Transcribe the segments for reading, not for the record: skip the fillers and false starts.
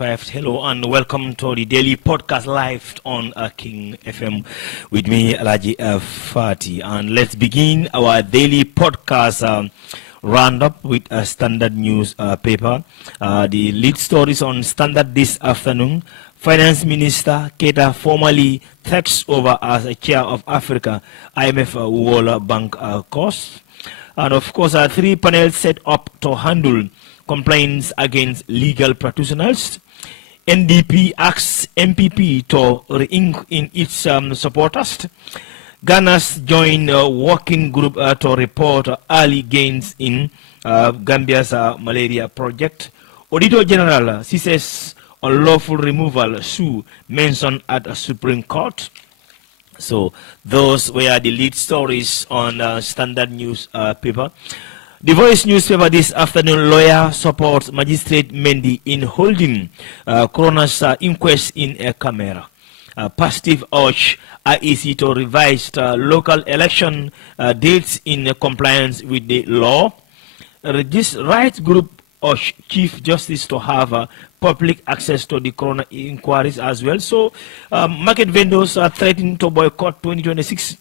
Hello and welcome to the daily podcast live on King FM with me, Alaji Fati. And let's begin our daily podcast roundup with a Standard news paper. The lead stories on Standard this afternoon. Finance Minister Keita formally takes over as a chair of Africa IMF World Bank course. And of course, 3 panels set up to handle complaints against legal practitioners. NDP asks MPP to re-ink in its supporters. Ghana's joined working group to report early gains in Gambia's malaria project. Auditor General says unlawful removal sue mentioned at a Supreme Court. So those were the lead stories on Standard news paper. The Voice newspaper this afternoon, lawyer supports Magistrate Mendy in holding coroner's inquest in a camera. Positive urge IEC to revise local election dates in compliance with the law. This rights group urge Chief Justice to have public access to the coroner inquiries as well. So market vendors are threatening to boycott 2026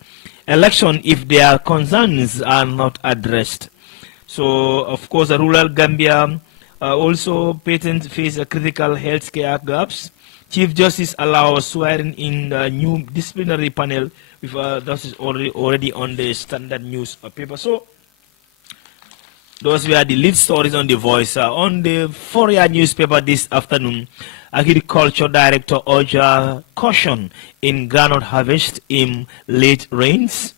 election if their concerns are not addressed. So, of course, rural Gambia also patents face critical health care gaps. Chief Justice allows swearing in a new disciplinary panel. With, that is already on the Standard news paper. So, those were the lead stories on The Voice. On the Fourier newspaper this afternoon, Agriculture Director urges caution in groundnut harvest in late rains.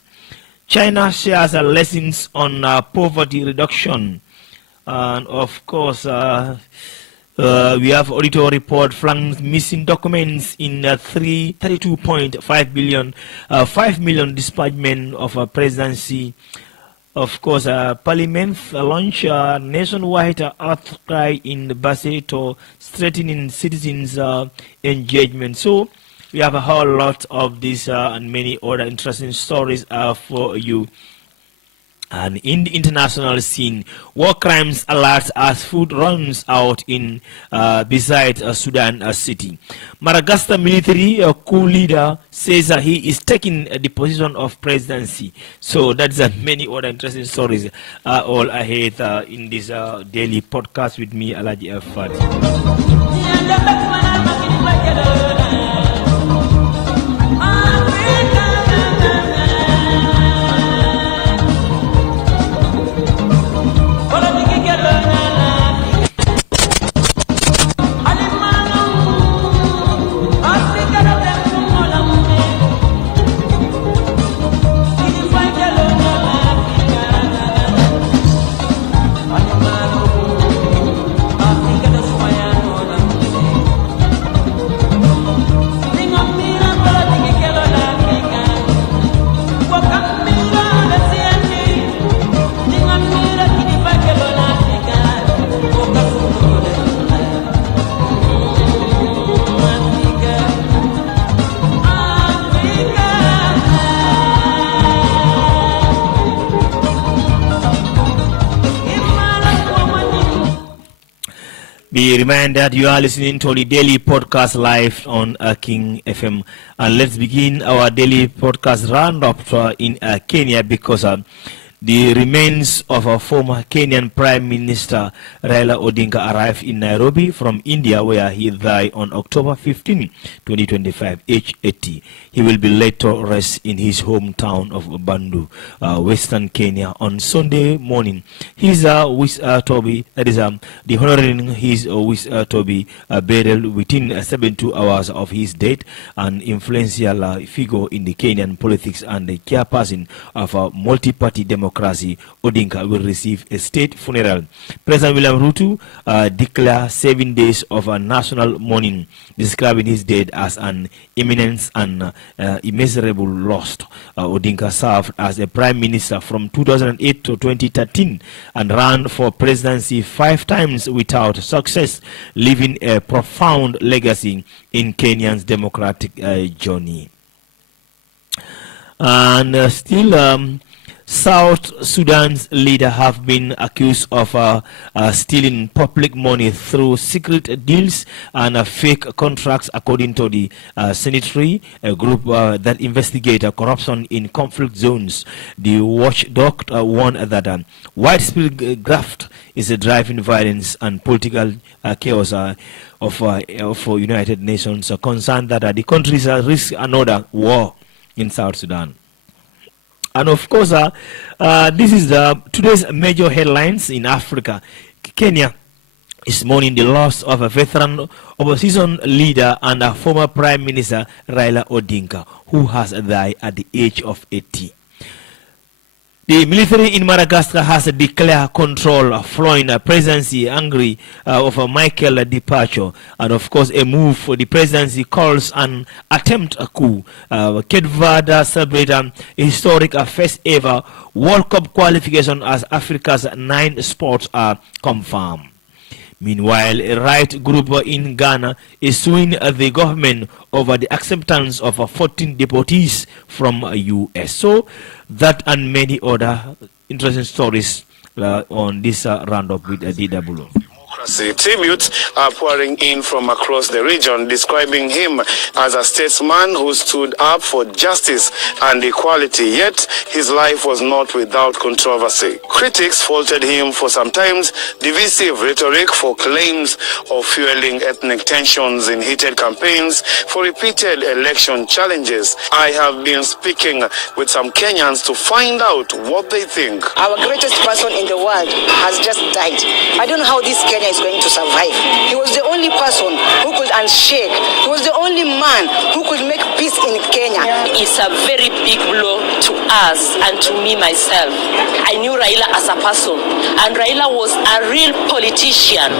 China shares lessons on poverty reduction. And of course, we have auditor report flags missing documents in 32.5 billion, 5 million disbursement of presidency. Of course, Parliament launch nationwide outcry in Basse to strengthening citizens' engagement. So, we have a whole lot of this and many other interesting stories for you. And in the international scene, war crimes alert as food runs out in beside Sudan city. Madagascar military coup leader says he is taking the position of presidency. So that's many other interesting stories all ahead in this daily podcast with me, Alaji Fati. Be reminded that you are listening to the daily podcast live on King FM. And let's begin our daily podcast roundup in Kenya because the remains of a former Kenyan Prime Minister Raila Odinga arrived in Nairobi from India, where he died on October 15, 2025, aged 80. He will be laid to rest in his hometown of Bandu, Western Kenya, on Sunday morning. His Toby, that is the honoring his Toby burial within 72 hours of his death, an influential figure in the Kenyan politics and the chairperson of a multi-party democracy. Odinga will receive a state funeral. President William Ruto declared 7 days of a national mourning, describing his death as an imminent and immeasurable loss. Odinga served as a prime minister from 2008 to 2013 and ran for presidency 5 times without success, leaving a profound legacy in Kenya's democratic journey. And still South Sudan's leader have been accused of stealing public money through secret deals and fake contracts, according to the Sanitary group that investigate corruption in conflict zones. The watchdog warned that widespread graft is driving violence and political chaos of United Nations, concerned that the countries risk another war in South Sudan. And of course, this is today's major headlines in Africa. Kenya is mourning the loss of a veteran opposition leader and a former Prime Minister, Raila Odinga, who has died at the age of 80. The military in Madagascar has declared control, following a presidency angry of a Michael departure, and of course a move for the presidency calls an attempt a coup. Cape Verde celebrate a historic first ever World Cup qualification as Africa's 9 sports are confirmed. Meanwhile, a right group in Ghana is suing the government over the acceptance of 14 deportees from U.S. So, that and many other interesting stories on this roundup with DW. Tributes are pouring in from across the region, describing him as a statesman who stood up for justice and equality, yet his life was not without controversy. Critics faulted him for sometimes divisive rhetoric, for claims of fueling ethnic tensions in heated campaigns, for repeated election challenges. I have been speaking with some Kenyans to find out what they think. Our greatest person in the world has just died. I don't know how this Kenya is going to survive. He was the only person who could unshake. He was the only man who could make peace in Kenya. It's a very big blow to us and to me myself. I knew Raila as a person, and Raila was a real politician.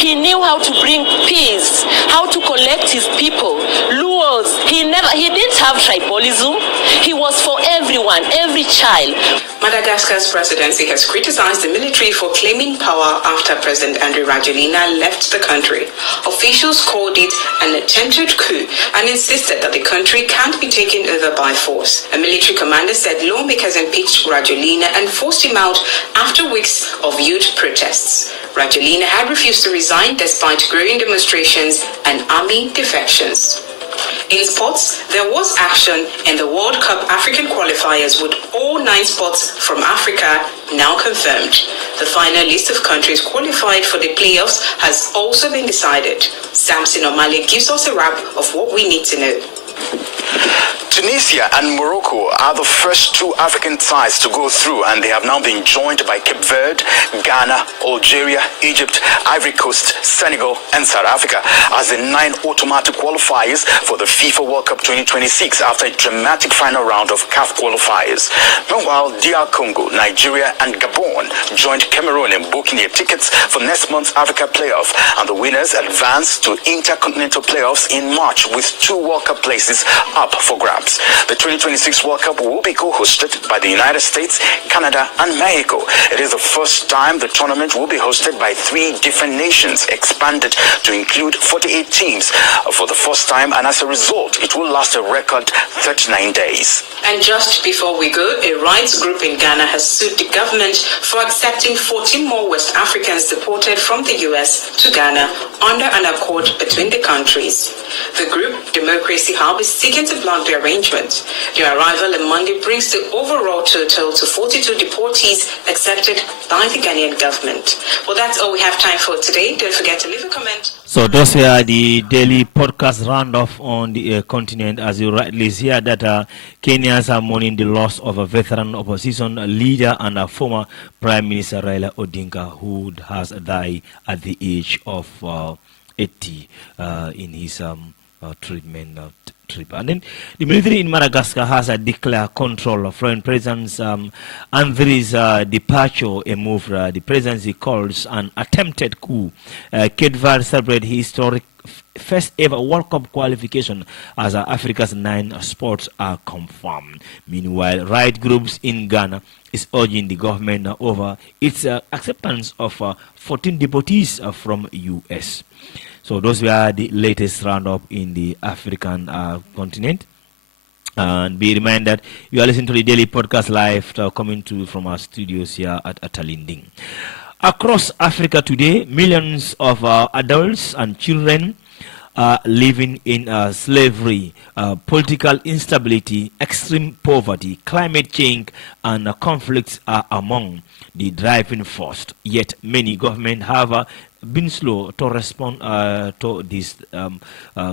He knew how to bring peace, how to collect his people. Luos, he didn't have tribalism. He was for everyone, every child. Madagascar's presidency has criticized the military for claiming power after President Andry Rajoelina left the country. Officials called it an attempted coup and insisted that the country can't be taken over by force. A military commander said lawmakers impeached Rajoelina and forced him out after weeks of youth protests. Rajoelina had refused to resign despite growing demonstrations and army defections. In sports, there was action in the World Cup African qualifiers, with all 9 spots from Africa now confirmed. The final list of countries qualified for the playoffs has also been decided. Samson O'Malley gives us a wrap of what we need to know. Tunisia and Morocco are the first 2 African sides to go through, and they have now been joined by Cape Verde, Ghana, Algeria, Egypt, Ivory Coast, Senegal, and South Africa as the 9 automatic qualifiers for the FIFA World Cup 2026 after a dramatic final round of CAF qualifiers. Meanwhile, DR Congo, Nigeria, and Gabon joined Cameroon in booking their tickets for next month's Africa playoff, and the winners advance to intercontinental playoffs in March with 2 World Cup places up for grabs. The 2026 World Cup will be co-hosted by the United States, Canada, and Mexico. It is the first time the tournament will be hosted by 3 different nations, expanded to include 48 teams for the first time, and as a result, it will last a record 39 days. And just before we go, a rights group in Ghana has sued the government for accepting 14 more West Africans deported from the US to Ghana under an accord between the countries. The group, Democracy Hub, is seeking to block the arrangement. Their arrival on Monday brings the overall total to 42 deportees accepted by the Ghanaian government. Well, that's all we have time for today. Don't forget to leave a comment. So those were the daily podcast roundup on the continent. As you rightly hear that Kenyans are mourning the loss of a veteran opposition leader and a former Prime Minister Raila Odinga, who has died at the age of 80 in his treatment trip. And then the military in Madagascar has declared control of foreign presence Andry's departure, a move the presidency calls an attempted coup. Cape Verde celebrated historic first ever World Cup qualification as Africa's 9 sports are confirmed. Meanwhile, right groups in Ghana is urging the government over its acceptance of 14 deportees from U.S. So those were the latest roundup in the African continent. And be reminded, you are listening to the daily podcast live coming to from our studios here at Atalinding. Across Africa today, millions of adults and children are living in slavery, political instability, extreme poverty, climate change, and conflicts are among the driving force. Yet many governments have been slow to respond to this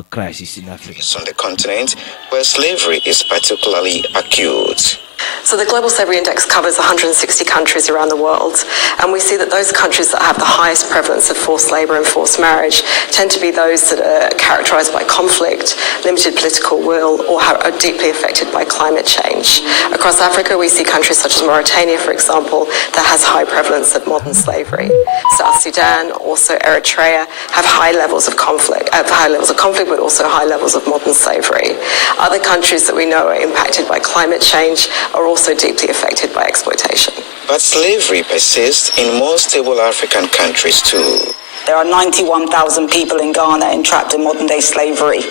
crisis in Africa. On the continent where slavery is particularly acute. So the Global Slavery Index covers 160 countries around the world, and we see that those countries that have the highest prevalence of forced labour and forced marriage tend to be those that are characterised by conflict, limited political will, or are deeply affected by climate change. Across Africa, we see countries such as Mauritania, for example, that has high prevalence of modern slavery. South Sudan, also Eritrea, have high levels of conflict, but also high levels of modern slavery. Other countries that we know are impacted by climate change are also deeply affected by exploitation. But slavery persists in more stable African countries too. There are 91,000 people in Ghana entrapped in modern-day slavery.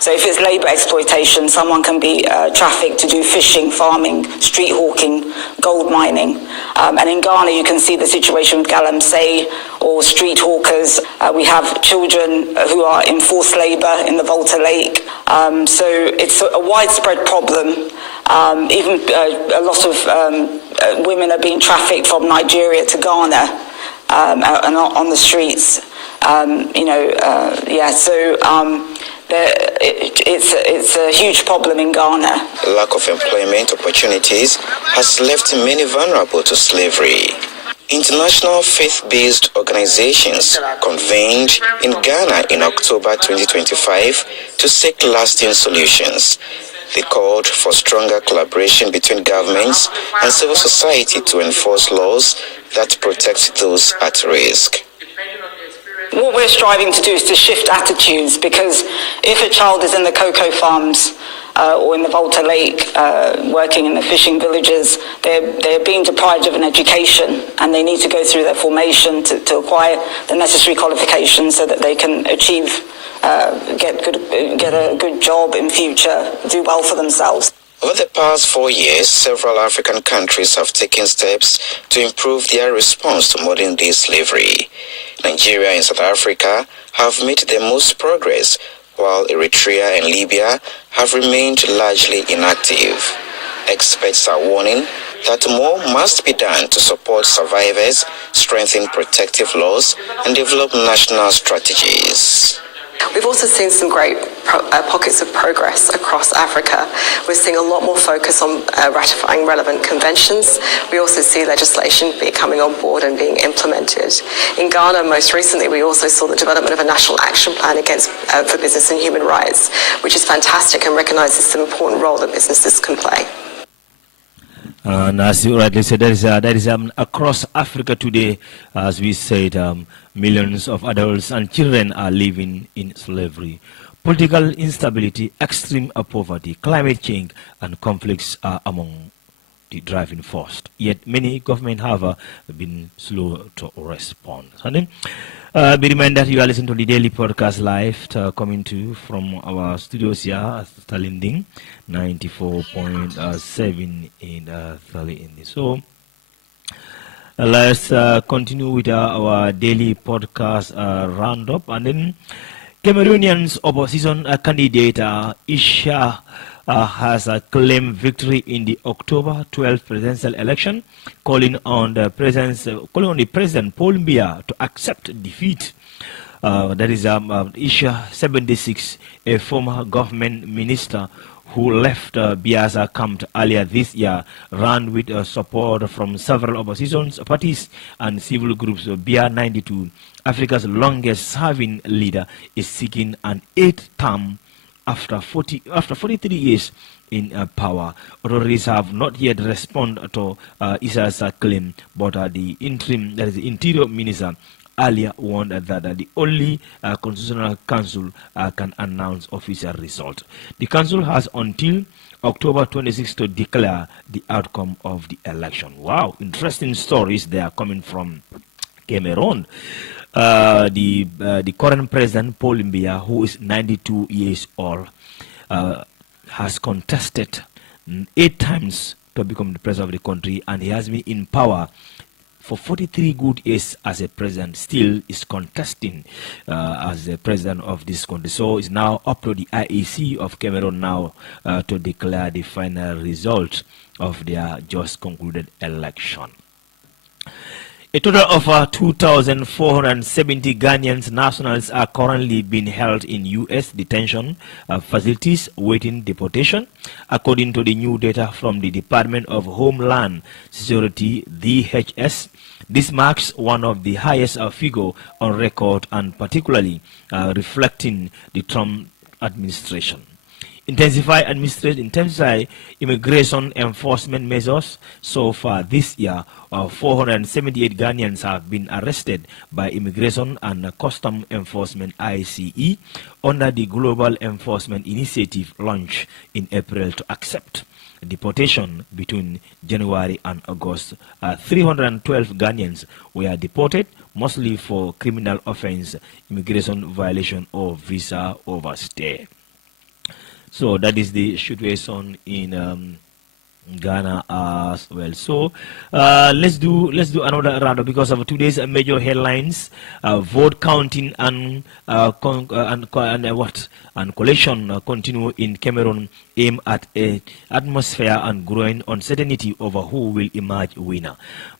So if it's labour exploitation, someone can be trafficked to do fishing, farming, street hawking, gold mining. And in Ghana, you can see the situation with galamsey or street hawkers. We have children who are in forced labour in the Volta Lake. So it's a widespread problem. Even a lot of women are being trafficked from Nigeria to Ghana. And on the streets, it's a huge problem in Ghana. Lack of employment opportunities has left many vulnerable to slavery. International faith-based organizations convened in Ghana in October 2025 to seek lasting solutions. They called for stronger collaboration between governments and civil society to enforce laws that protect those at risk. What we're striving to do is to shift attitudes, because if a child is in the cocoa farms or in the Volta Lake working in the fishing villages, they're being deprived of an education, and they need to go through their formation to acquire the necessary qualifications so that they can achieve get a good job in future, do well for themselves. Over the past 4 years, several African countries have taken steps to improve their response to modern-day slavery. Nigeria and South Africa have made the most progress, while Eritrea and Libya have remained largely inactive. Experts are warning that more must be done to support survivors, strengthen protective laws, and develop national strategies. We've also seen some great pockets of progress across Africa. We're seeing a lot more focus on ratifying relevant conventions. We also see legislation coming on board and being implemented. In Ghana, most recently, we also saw the development of a national action plan for business and human rights, which is fantastic and recognises the important role that businesses can play. And as you rightly said, that is across Africa today, as we said, millions of adults and children are living in slavery. Political instability, extreme poverty, climate change, and conflicts are among the driving force. Yet many governments have been slow to respond. And then, be reminded you are listening to the daily podcast live coming to you from our studios here at Talinding 94.7 in Talinding. So let's continue with our daily podcast roundup. And then Cameroonian's opposition candidate Isha has claimed victory in the October 12th presidential election, calling on the President Paul Biya to accept defeat. That is Isha 76, a former government minister who left Biya's camp earlier this year, ran with support from several opposition parties and civil groups. Biya 92, Africa's longest-serving leader, is seeking an 8th term after 43 years in power. Authorities have not yet responded to Isha's claim, but the Interior Minister earlier warned that the only Constitutional Council can announce official result. The Council has until October 26 to declare the outcome of the election. Wow, interesting stories they are coming from Cameroon. The current president, Paul Biya, who is 92 years old, has contested 8 times to become the president of the country, and he has been in power for 43 good years as a president. Still is contesting as the president of this country. So it's now up to the IEC of Cameroon now to declare the final result of their just concluded election. A total of 2,470 Ghanaian nationals are currently being held in U.S. detention facilities waiting deportation, according to the new data from the Department of Homeland Security, DHS. This marks one of the highest figures on record, and particularly reflecting the Trump administration. Intensify immigration enforcement measures. So far this year, 478 Ghanaians have been arrested by Immigration and Custom Enforcement ICE under the Global Enforcement Initiative launched in April to accept deportation between January and August. 312 Ghanaians were deported, mostly for criminal offense, immigration violation, or visa overstay. So that is the situation in Ghana as well. So let's do another round because of today's major headlines: vote counting and collation continue in Cameroon, aim at a atmosphere and growing uncertainty over who will emerge winner.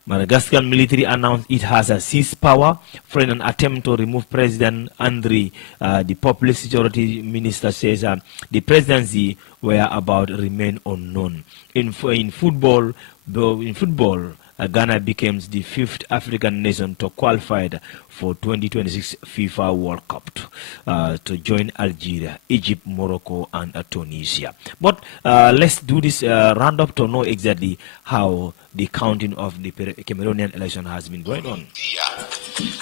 Madagascar military announced it has seized power following an attempt to remove President Andry. The public security minister says the presidency whereabouts remain unknown. In football, Ghana becomes the 5th African nation to qualify for 2026 FIFA World Cup to join Algeria, Egypt, Morocco, and Tunisia. But let's do this roundup to know exactly how the counting of the Cameroonian election has been going on.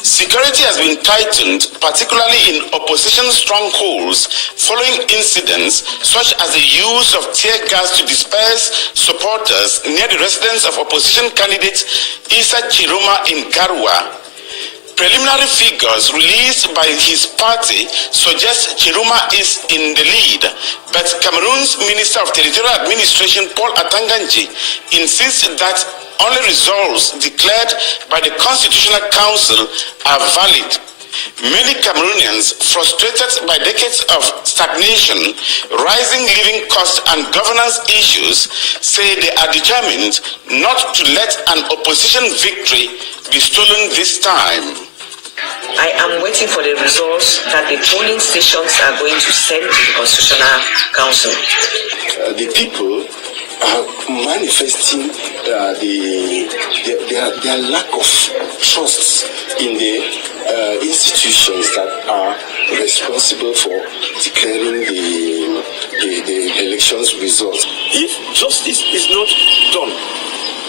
Security has been tightened, particularly in opposition strongholds, following incidents such as the use of tear gas to disperse supporters near the residence of opposition candidate Issa Chiroma in Garua. Preliminary figures released by his party suggest Chiroma is in the lead, but Cameroon's Minister of Territorial Administration, Paul Atanganji, insists that only results declared by the Constitutional Council are valid. Many Cameroonians, frustrated by decades of stagnation, rising living costs and governance issues, say they are determined not to let an opposition victory be stolen this time. I am waiting for the results that the polling stations are going to send to the Constitutional Council. The people are manifesting their lack of trust in the institutions that are responsible for declaring the elections results. If justice is not done,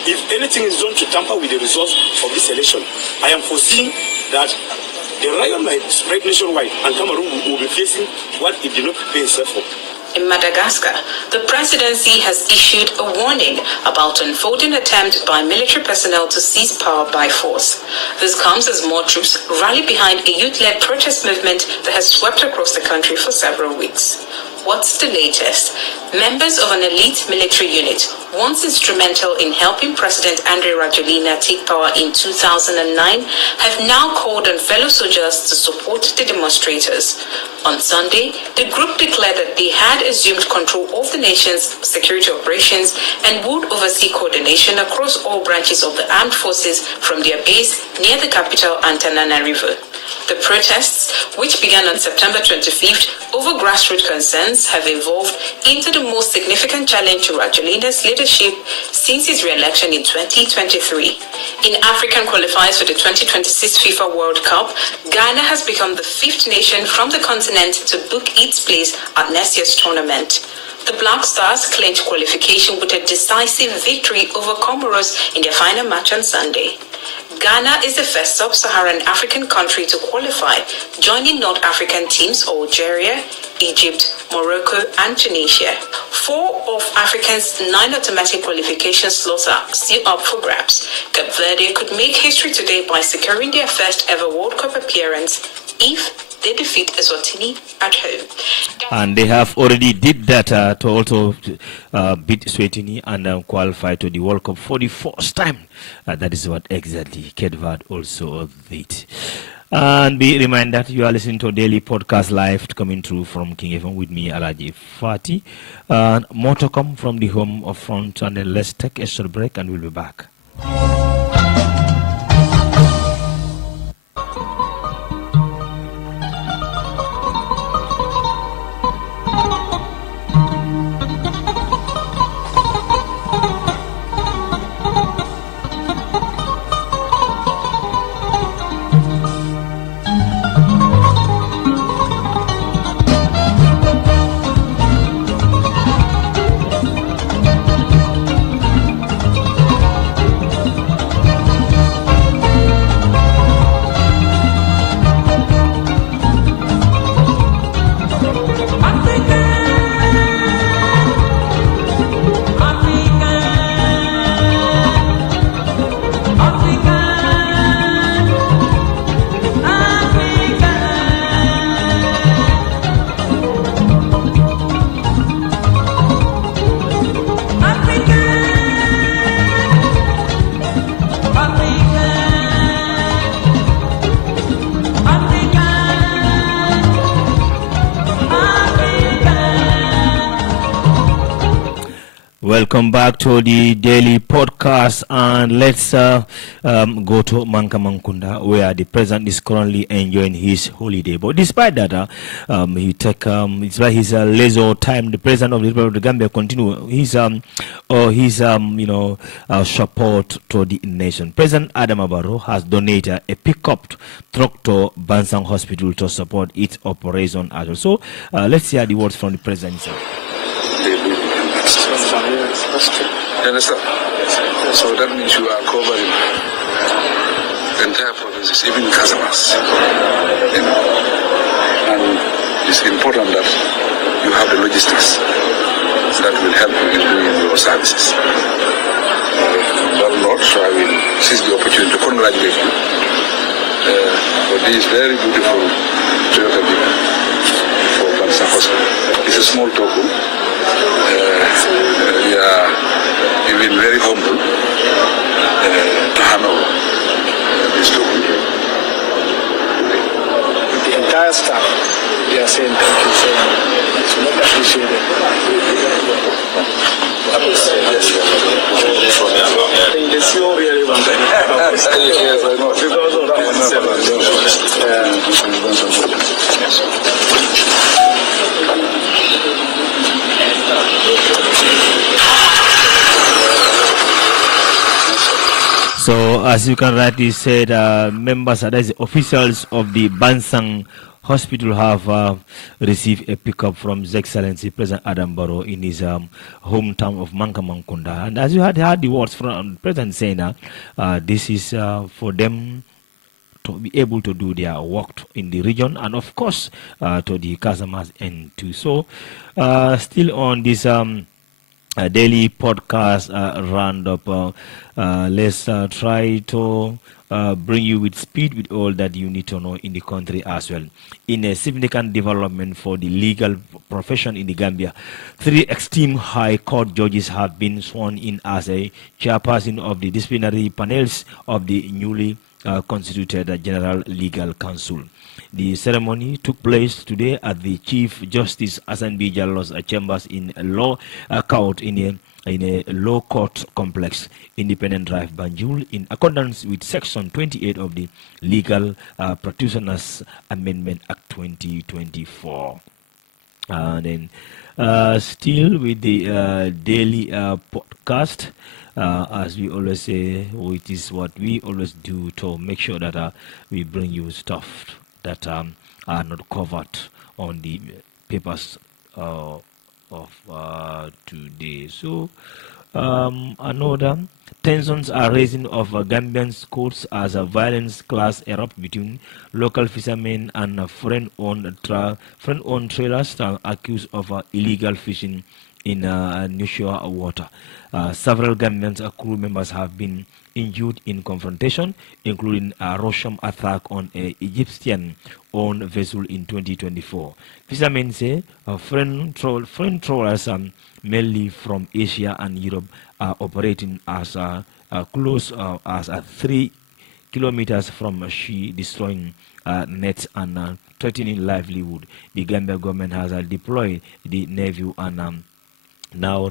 if anything is done to tamper with the results of this election, I am foreseeing that the riot might spread nationwide and Cameroon will be facing what it did not prepare itself for. In Madagascar, the presidency has issued a warning about an unfolding attempt by military personnel to seize power by force. This comes as more troops rally behind a youth-led protest movement that has swept across the country for several weeks. What's the latest? Members of an elite military unit, once instrumental in helping President Andry Rajoelina take power in 2009, have now called on fellow soldiers to support the demonstrators. On Sunday, the group declared that they had assumed control of the nation's security operations and would oversee coordination across all branches of the armed forces from their base near the capital Antananarivo. The protests, which began on September 25th over grassroots concerns, have evolved into the most significant challenge to Rajoelina's leadership since his re-election in 2023. In African qualifiers for the 2026 FIFA World Cup, Ghana has become the 5th nation from the continent to book its place at next year's tournament. The Black Stars clinched qualification with a decisive victory over Comoros in their final match on Sunday. Ghana is the first sub-Saharan African country to qualify, joining North African teams Algeria, Egypt, Morocco, and Tunisia. 4 of Africa's 9 automatic qualification slots are still up for grabs. Cape Verde could make history today by securing their first ever World Cup appearance if they defeat Eswatini at home. And they have already did that to also beat Swatini and qualify to the World Cup for the first time. That is what exactly Cape Verde also did. And be reminded that you are listening to a daily podcast live coming through from King FM with me, Alaji Fati. More to come from the home of front, and then let's take a short break and we'll be back. Welcome back to the daily podcast, and let's go to Mankamankunda, where the president is currently enjoying his holiday. But despite that, despite his leisure time, the president of the Republic of the Gambia continue his support to the nation. President Adam Barrow has donated a pickup truck to Bansang Hospital to support its operation as well. So let's hear the words from the president. You understand? So that means you are covering the entire provinces, even customers. You know? And it's important that you have the logistics that will help you in doing your services. That Lord, so I will seize the opportunity to congratulate you for this very beautiful Toyota Jeep for Bansa Hospital. It's a small token. We are even very humble to hand over this token. The entire staff, they are saying thank you so much. It's not appreciated. The CEO really wants to yes, I know. because So, as you can rightly said, members, that is officials of the Bansang Hospital have received a pickup from His Excellency President Adam Barrow in his hometown of Mankamankunda. And as you had heard the words from the President saying, this is for them to be able to do their work in the region, and of course to the customers and too. So, still on this daily podcast roundup, let's try to bring you with speed with all that you need to know in the country as well. In a significant development for the legal profession in the Gambia, 3 esteemed High Court judges have been sworn in as a chairperson of the disciplinary panels of the newly constituted General Legal Council. The ceremony took place today at the Chief Justice Hassan B. Jallo's chambers in a law court in a law court complex, Independent Drive, Banjul, in accordance with Section 28 of the Legal Practitioners Amendment Act 2024. And then still with the daily podcast, as we always say, it is what we always do to make sure that we bring you stuff that are not covered on the papers of today. So another tensions are raising of Gambian schools as a violence clash erupt between local fishermen and friend-owned trailers accused of illegal fishing in nearshore water. Several Gambian crew members have been injured in confrontation, including a Russian attack on an Egyptian-owned vessel in 2024. Fishermen say foreign trawlers, mainly from Asia and Europe, are operating as close as 3 kilometers from sea, destroying nets and threatening livelihood. The Gambia government has deployed the Navy and now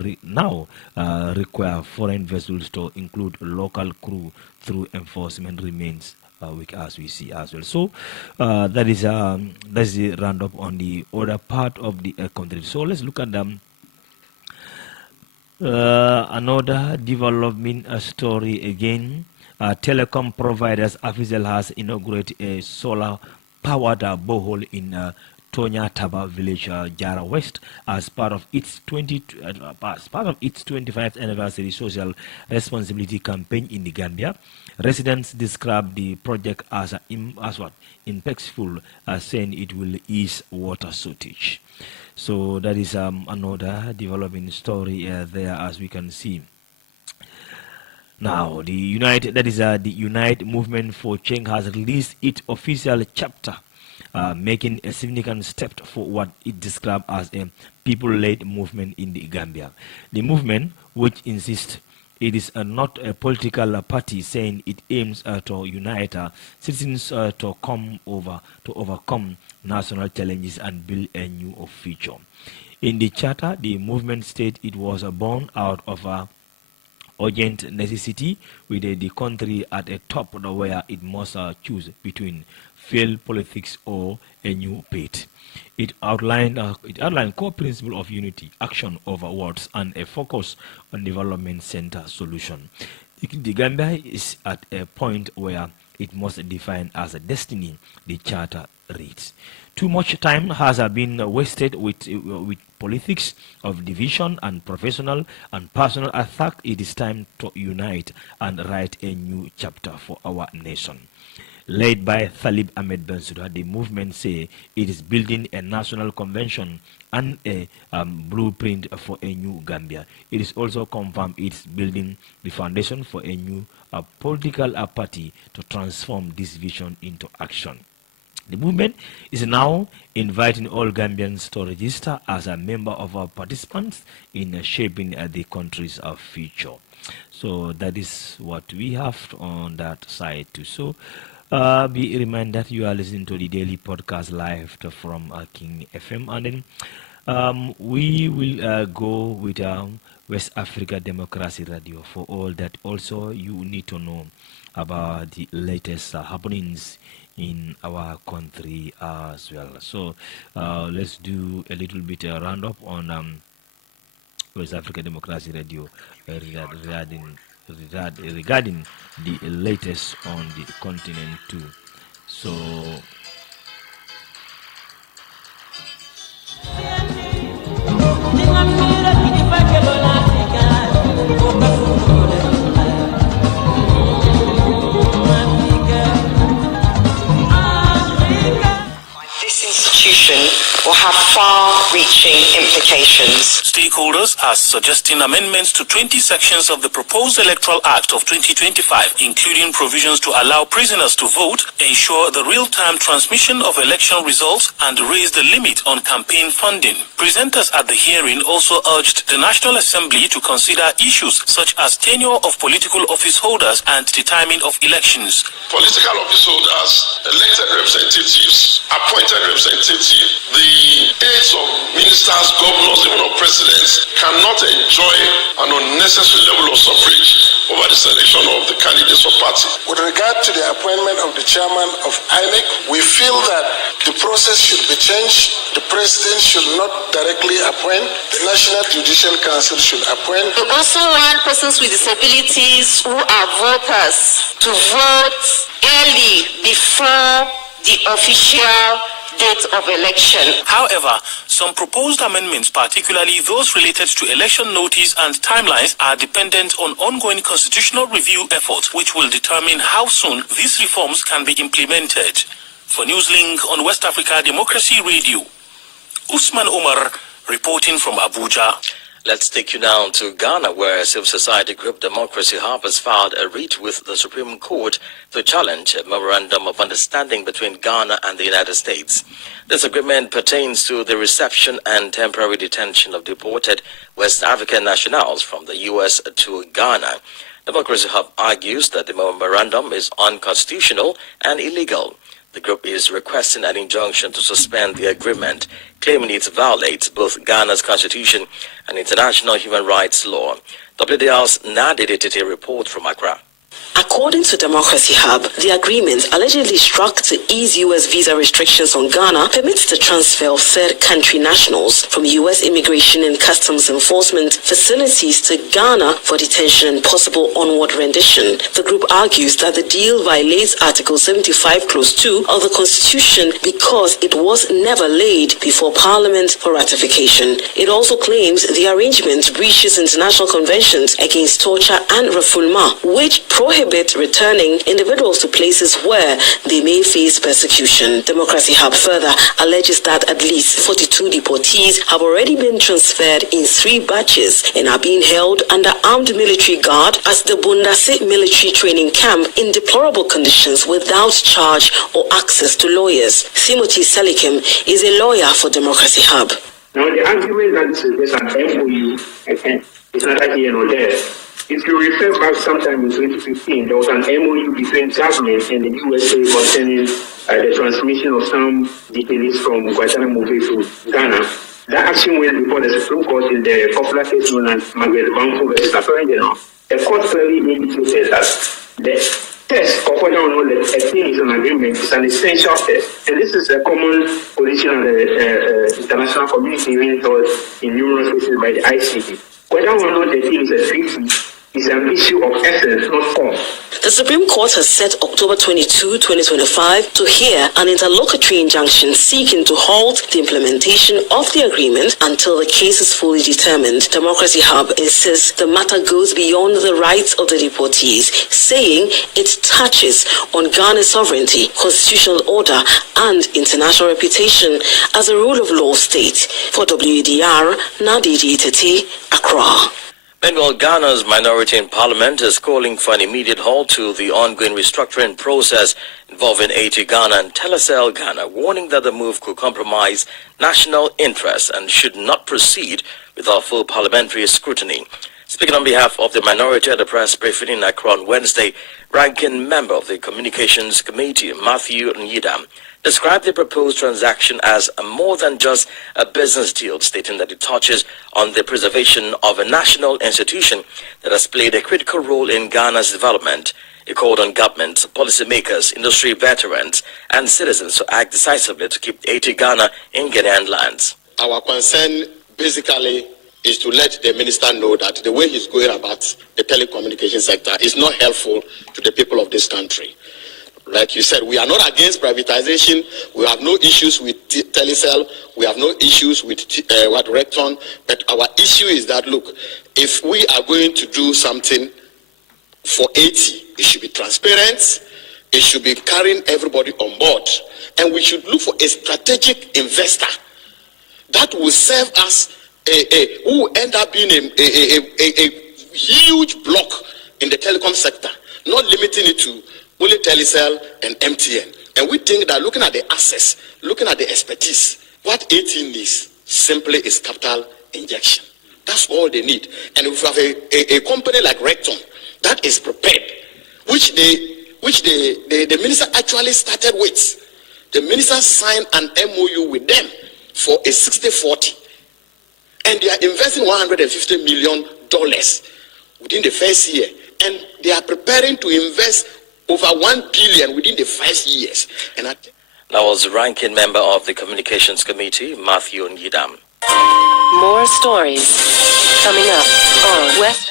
require foreign vessels to include local crew through enforcement remains weak, as we see as well. So that's the roundup on the other part of the country. So let's look at another development story again. Telecom providers official has inaugurated a solar-powered borehole in Tonya Taba village, Jara West, as part of its 25th anniversary social responsibility campaign in the Gambia. Residents describe the project as impactful, saying it will ease water shortage. So that is another developing story there, as we can see. Now, the Unite Movement for Change has released its official chapter, making a significant step for what it described as a people-led movement in the Gambia. The movement, which insists it is not a political party, saying it aims to unite citizens to overcome national challenges and build a new future. In the charter, the movement stated it was born out of a urgent necessity, with the country at a top where it must choose between failed politics or a new path. It outlined core principle of unity, action over words, and a focus on development center solution. The Gambia is at a point where it must define as a destiny, the charter reads. Too much time has been wasted with politics of division and professional and personal attack. It is time to unite and write a new chapter for our nation. Led by Thalib Ahmed Bensouda, the movement say it is building a national convention and a blueprint for a new Gambia. It is also confirmed it's building the foundation for a new political party to transform this vision into action. The movement is now inviting all Gambians to register as a member of our participants in shaping the country's future. So that is what we have on that side too. So be reminded that you are listening to the daily podcast live from King FM, and then we will go with West Africa Democracy Radio for all that also you need to know about the latest happenings in our country as well. So let's do a little bit roundup on West Africa Democracy Radio regarding the latest on the continent too. So this institution will have far-reaching implications. Stakeholders are suggesting amendments to 20 sections of the proposed Electoral Act of 2025, including provisions to allow prisoners to vote, ensure the real-time transmission of election results, and raise the limit on campaign funding. Presenters at the hearing also urged the National Assembly to consider issues such as tenure of political office holders and the timing of elections. Political office holders, elected representatives, appointed representatives, the aides of ministers, governors, even of presidents cannot enjoy an unnecessary level of suffrage over the selection of the candidates for party. With regard to the appointment of the chairman of INEC, we feel that the process should be changed. The president should not directly appoint. The National Judicial Council should appoint. We also want persons with disabilities who are voters to vote early before the official date of election. However, some proposed amendments, particularly those related to election notice and timelines, are dependent on ongoing constitutional review efforts, which will determine how soon these reforms can be implemented. For Newslink on West Africa Democracy Radio, Usman Omar reporting from Abuja. Let's take you now to Ghana, where civil society group Democracy Hub has filed a writ with the Supreme Court to challenge a memorandum of understanding between Ghana and the United States. This agreement pertains to the reception and temporary detention of deported West African nationals from the U.S. to Ghana. Democracy Hub argues that the memorandum is unconstitutional and illegal. The group is requesting an injunction to suspend the agreement, claiming it violates both Ghana's constitution and international human rights law. WDR's Nadi Tete report from Accra. According to Democracy Hub, the agreement allegedly struck to ease U.S. visa restrictions on Ghana permits the transfer of third country nationals from U.S. immigration and customs enforcement facilities to Ghana for detention and possible onward rendition. The group argues that the deal violates Article 75, Clause 2 of the Constitution because it was never laid before Parliament for ratification. It also claims the arrangement breaches international conventions against torture and refoulement, which prohibit returning individuals to places where they may face persecution. Democracy Hub further alleges that at least 42 deportees have already been transferred in 3 batches and are being held under armed military guard at the Bundase military training camp in deplorable conditions without charge or access to lawyers. Timothy Selikim is a lawyer for Democracy Hub. Now the argument that this is an MOU, it's neither here nor there. If you refer back sometime in 2015, there was an MOU between government and the USA concerning the transmission of some detainees from Guantanamo Bay to Ghana. That action went before the Supreme Court in the popular case known as Margaret Banco versus Attorney General. The court clearly indicated that the test of whether or not a thing is an agreement is an essential test. And this is a common position of the international community, even held in numerous cases by the ICC. Whether or not the thing is a treaty is an issue of essence, not form. The Supreme Court has set October 22, 2025 to hear an interlocutory injunction seeking to halt the implementation of the agreement until the case is fully determined. Democracy Hub insists the matter goes beyond the rights of the deportees, saying it touches on Ghana's sovereignty, constitutional order, and international reputation as a rule of law state. For WDR, Nadidi Tete, Accra. Meanwhile, Ghana's minority in parliament is calling for an immediate halt to the ongoing restructuring process involving AT Ghana and Telecel Ghana, warning that the move could compromise national interests and should not proceed without full parliamentary scrutiny. Speaking on behalf of the minority at the press briefing in Accra on Wednesday, ranking member of the Communications Committee, Matthew Nyidam, described the proposed transaction as more than just a business deal, stating that it touches on the preservation of a national institution that has played a critical role in Ghana's development. He called on government, policymakers, industry veterans, and citizens to act decisively to keep AT Ghana in Ghanaian lands. Our concern basically is to let the minister know that the way he's going about the telecommunication sector is not helpful to the people of this country. Like you said, we are not against privatization. We have no issues with Telecel. We have no issues with Recton. But our issue is that, look, if we are going to do something for 80, it should be transparent. It should be carrying everybody on board. And we should look for a strategic investor that will serve us, who will end up being a huge block in the telecom sector, not limiting it to only Telecel and MTN. And we think that looking at the assets, looking at the expertise, what 18 needs simply is capital injection. That's all they need. And if you have a company like Recton that is prepared, which the minister actually started with, the minister signed an MOU with them for a 60-40. And they are investing $150 million within the first year. And they are preparing to invest over $1 billion within the 5 years. And that was ranking member of the Communications Committee, Matthew Nyidam. More stories coming up on West.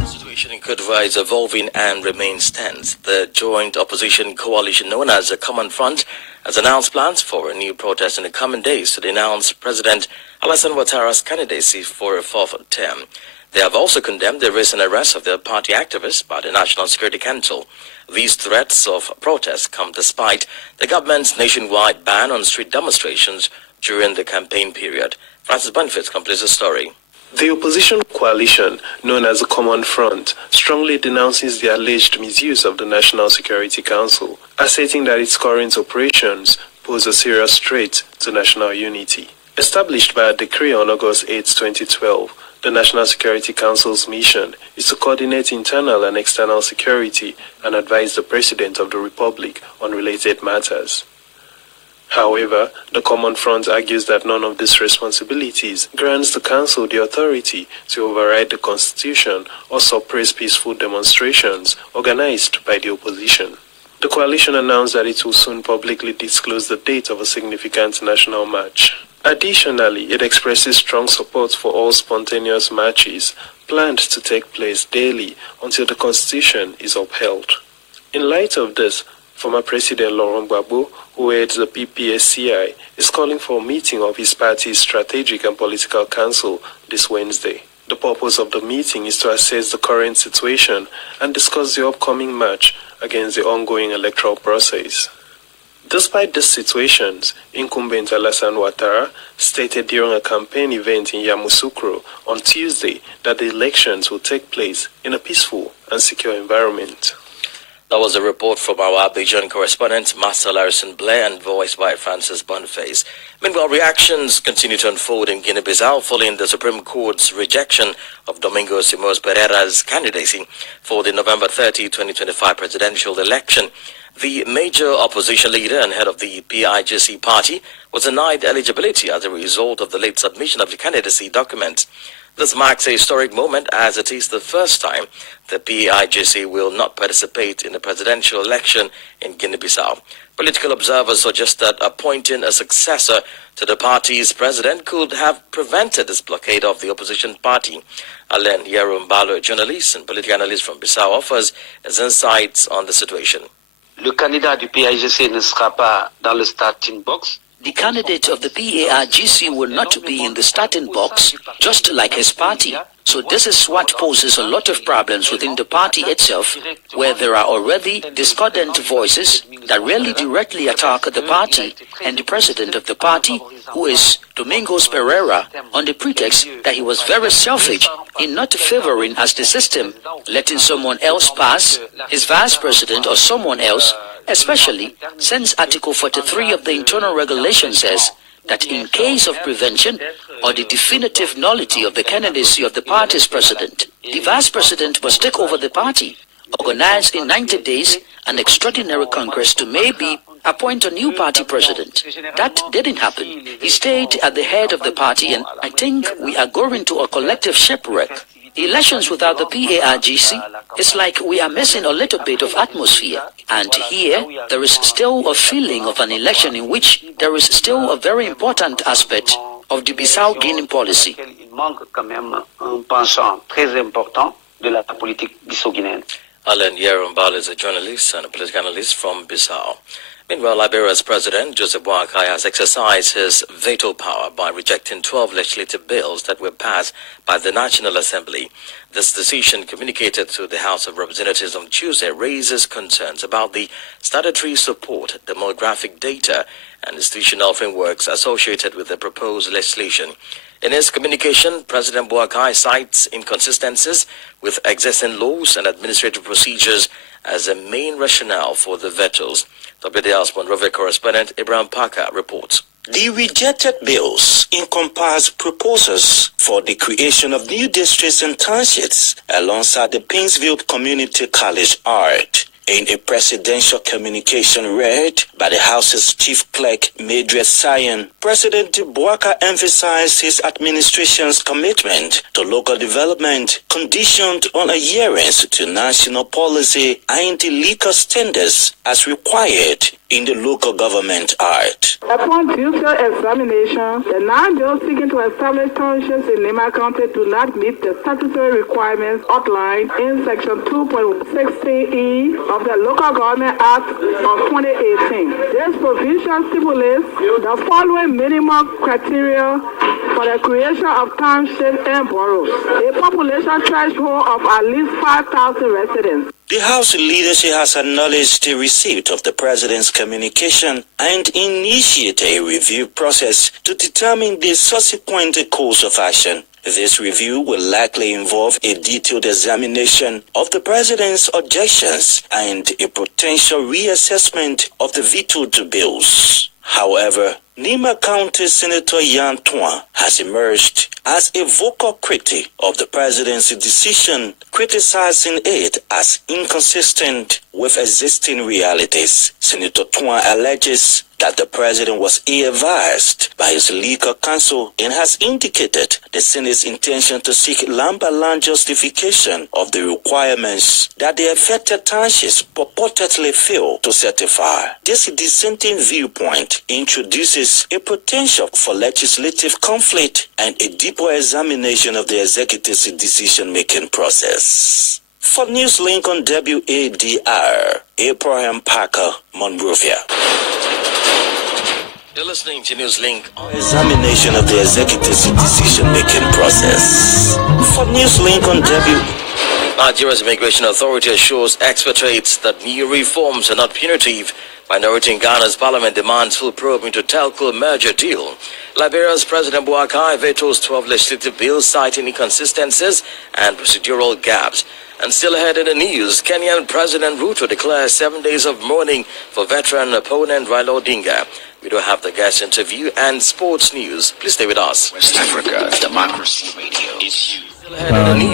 The situation in Côte d'Ivoire is evolving and remains tense. The joint opposition coalition known as the Common Front has announced plans for a new protest in the coming days to denounce President Alassane Ouattara's candidacy for a 4th term. They have also condemned the recent arrest of the party activists by the National Security Council. These threats of protest come despite the government's nationwide ban on street demonstrations during the campaign period. Francis Benfit completes the story. The opposition coalition, known as the Common Front, strongly denounces the alleged misuse of the National Security Council, asserting that its current operations pose a serious threat to national unity. Established by a decree on August 8, 2012, the National Security Council's mission is to coordinate internal and external security and advise the President of the Republic on related matters. However, the Common Front argues that none of these responsibilities grants the Council the authority to override the Constitution or suppress peaceful demonstrations organized by the opposition. The coalition announced that it will soon publicly disclose the date of a significant national march. Additionally, it expresses strong support for all spontaneous marches planned to take place daily until the Constitution is upheld. In light of this, former President Laurent Gbagbo, who heads the PPSCI, is calling for a meeting of his party's Strategic and Political Council this Wednesday. The purpose of the meeting is to assess the current situation and discuss the upcoming march against the ongoing electoral process. Despite these situations, incumbent Alassane Ouattara stated during a campaign event in Yamoussoukro on Tuesday that the elections will take place in a peaceful and secure environment. That was a report from our Abidjan correspondent, Master Larison Blair, and voiced by Francis Boniface. Meanwhile, reactions continue to unfold in Guinea-Bissau following the Supreme Court's rejection of Domingo Simões Pereira's candidacy for the November 30, 2025 presidential election. The major opposition leader and head of the PIGC party was denied eligibility as a result of the late submission of the candidacy documents. This marks a historic moment as it is the first time the PIGC will not participate in the presidential election in Guinea-Bissau. Political observers suggest that appointing a successor to the party's president could have prevented this blockade of the opposition party. Alain Yerumbalo, a journalist and political analyst from Bissau, offers his insights on the situation. Le candidat du PIGC ne sera pas dans le starting box. The candidate of the PAIGC will not be in the starting box, just like his party. So this is what poses a lot of problems within the party itself, where there are already discordant voices that really directly attack the party and the president of the party, who is Domingos Pereira, on the pretext that he was very selfish in not favoring as the system, letting someone else pass, his vice president or someone else, especially since Article 43 of the internal regulation says that in case of prevention or the definitive nullity of the candidacy of the party's president, the vice president must take over the party, organize in 90 days an extraordinary congress to maybe appoint a new party president. That didn't happen. He stayed at the head of the party, and I think we are going to a collective shipwreck. Elections without the PAIGC, it's like we are missing a little bit of atmosphere. And here, there is still a feeling of an election in which there is still a very important aspect of the Bissau-Guinea policy. Alain Yerumbalo is a journalist and a political analyst from Bissau. Meanwhile, Liberia's President Joseph Boakai has exercised his veto power by rejecting 12 legislative bills that were passed by the National Assembly. This decision, communicated to the House of Representatives on Tuesday, raises concerns about the statutory support, demographic data, and institutional frameworks associated with the proposed legislation. In his communication, President Boakai cites inconsistencies with existing laws and administrative procedures as a main rationale for the vetoes. WDL's Monrovia correspondent Ibrahim Parker reports. The rejected bills encompass proposals for the creation of new districts and townships alongside the Pinsville Community College Art. In a presidential communication read by the House's Chief Clerk, Madrid Sion, President Boakai emphasized his administration's commitment to local development, conditioned on adherence to national policy and the legal standards as required in the local government act. Upon future examination, the 9 bills seeking to establish townships in Nema County do not meet the statutory requirements outlined in Section 2.16E of the Local Government Act of 2018. This provision stipulates the following minimum criteria for the creation of townships and boroughs: a population threshold of at least 5,000 residents, The House leadership has acknowledged the receipt of the President's communication and initiated a review process to determine the subsequent course of action. This review will likely involve a detailed examination of the President's objections and a potential reassessment of the vetoed bills. However, Nima County Senator Yan Tuan has emerged as a vocal critic of the President's decision, criticizing it as inconsistent with existing realities. Senator Tuan alleges that the President was ill-advised by his legal counsel and has indicated the Senate's intention to seek land-by-land justification of the requirements that the affected townships purportedly fail to certify. This dissenting viewpoint introduces a potential for legislative conflict and a deeper examination of the executive's decision-making process. For Newslink on WADR, Abraham Parker, Monrovia. You're listening to Newslink. Examination of the executive's decision-making process. For Newslink on Nigeria's Immigration Authority assures expatriates that new reforms are not punitive. Minority in Ghana's parliament demands full probe into telco merger deal. Liberia's President Bouakai vetoes 12 legislative bills citing inconsistencies and procedural gaps. And still ahead in the news, Kenyan President Ruto declares 7 days of mourning for veteran opponent Raila Odinga. We don't have the guest interview and sports news. Please stay with us. West Africa Democracy Radio is you.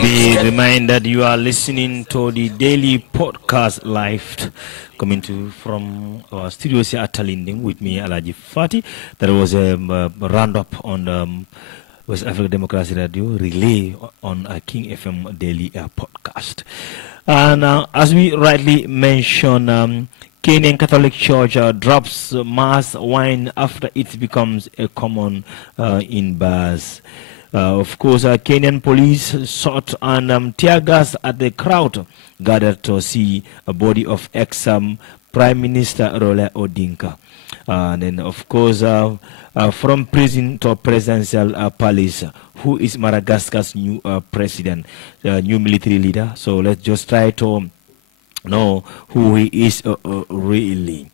Be reminded you are listening to the daily podcast live coming to from our studios here at Talinding with me, Alaji Fati. There was a roundup on West Africa Democracy Radio relay on King FM Daily podcast. And as we rightly mentioned, Kenyan Catholic Church drops mass wine after it becomes a common in bars. Of course, Kenyan police shot and tear gas at the crowd gathered to see a body of ex-Prime Minister Raila Odinga. And then, of course, from prison to presidential palace, who is Madagascar's new president, new military leader. So let's just try to know who he is really.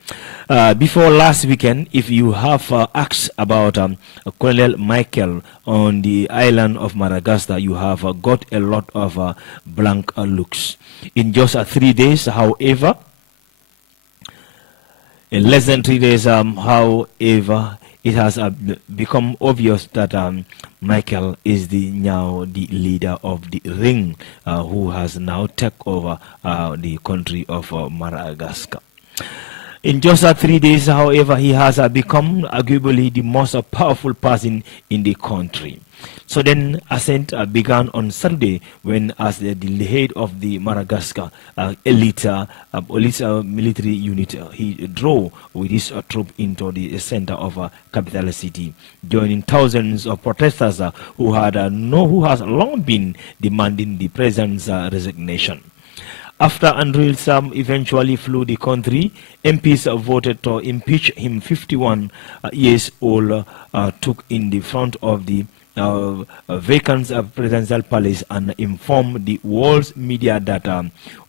Before last weekend, if you have asked about Colonel Michael on the island of Madagascar, you have got a lot of blank looks. In just 3 days, however, in less than 3 days, however, it has become obvious that Michael is now the leader of the Rein, who has now taken over the country of Madagascar. In just 3 days, however, he has become arguably the most powerful person in the country. So then ascent began on Sunday when, as the head of the Madagascar elite military unit, he drove with his troop into the center of capital city, joining thousands of protesters who has long been demanding the president's resignation. After Andrew Sam eventually flew the country, MPs voted to impeach him. 51 years old took in the front of the vacant presidential palace and informed the world's media that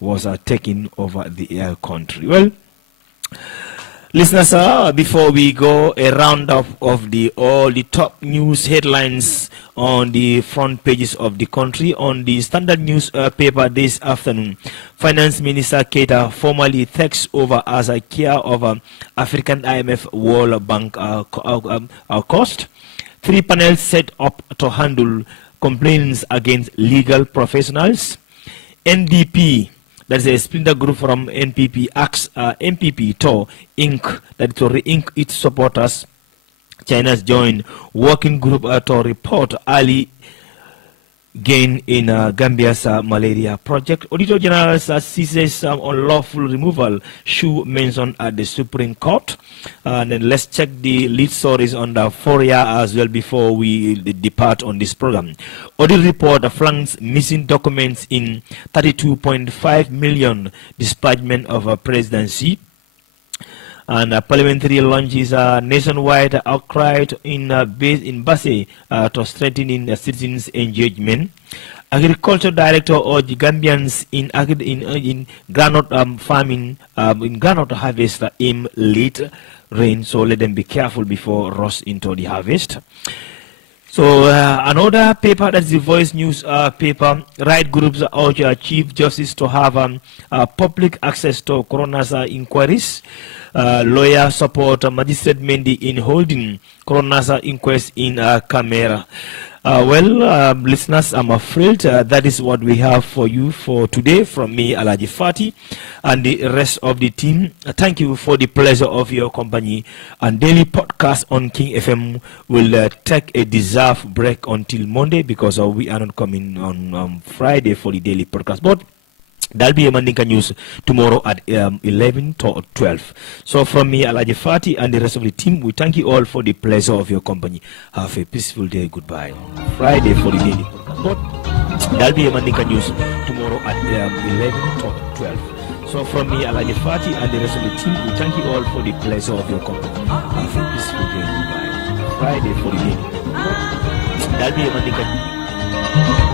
was taking over the country. Well, listeners, before we go a roundup of all the top news headlines on the front pages of the country, on the Standard newspaper this afternoon, Finance Minister Keita formally takes over as a chair of African IMF World Bank cost. 3 panels set up to handle complaints against legal professionals. NDP, that is a splinter group from NPP, asks MPP to Inc., that to re-ink its supporters. China's joined working group to report early gain in Gambia's malaria project. Auditor General seizes unlawful removal shoe mentioned at the Supreme Court. And then let's check the lead stories on the Foria as well before we depart on this program. Audit report flags missing documents in 32.5 million disbursement of presidency. And Parliamentary launches a nationwide outcry in Basse to strengthening citizens' engagement. Agriculture Director urged Gambians in groundnut farming, in groundnut harvest aim late rain, so let them be careful before rush into the harvest. So another paper, that's the Voice News paper, right groups urge Chief Justice to have public access to coroner's inquiries. Lawyer support Magistrate Mendy in holding coroner's inquest in Cameroon. Listeners, I'm afraid that is what we have for you for today from me, Alaji Fati, and the rest of the team. Thank you for the pleasure of your company. And daily podcast on King FM will take a deserved break until Monday because we are not coming on Friday for the daily podcast. But that'll be a Mandinka News tomorrow at 11 to 12. So from me, Alaji Fati, and the rest of the team, we thank you all for the pleasure of your company. Have a peaceful day. Goodbye. Friday for the daily podcast. But that'll be a Mandinka News tomorrow at 11 to 12. So from me, Alaji Fati, and the rest of the team, we thank you all for the pleasure of your company. Have a peaceful day. Goodbye. Friday for the daily podcast. That'll be a Mandinka News.